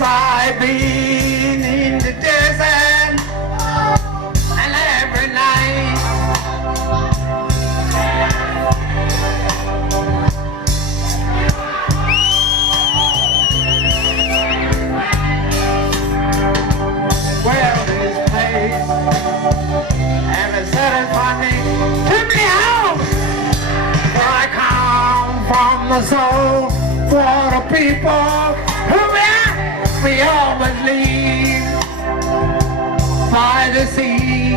I've been in the desert and every night well this place and it satisfied me. Take me home, for I come from the soul for the people who we always leave by the sea.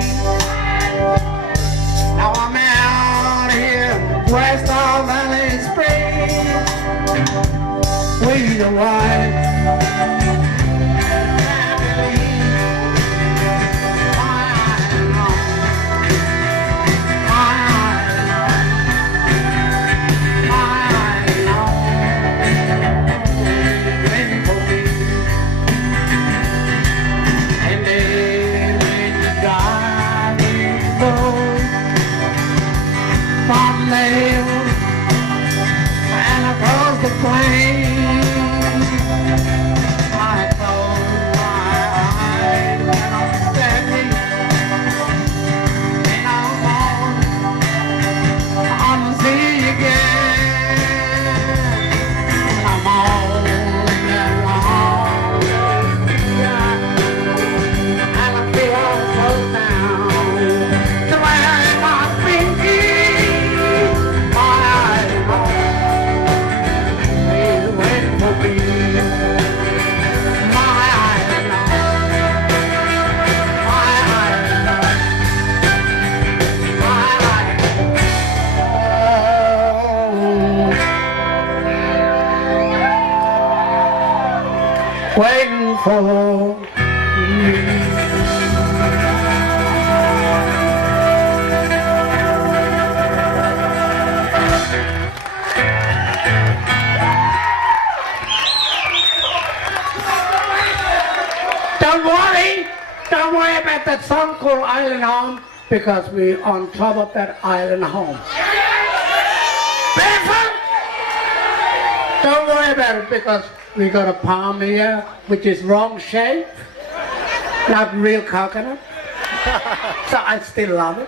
Now I'm out here west of Valley Spring with the wife. From the hill and across the plain, I close my eyes and I'm standing and I'm on the sea again. I'm on and on, and I feel close down to where my feet. Waiting for you. Don't worry about that song called Island Home, because we're on top of that island home. Beautiful! Don't worry about it, because we got a palm here, which is wrong shape, not real coconut. So I still love it.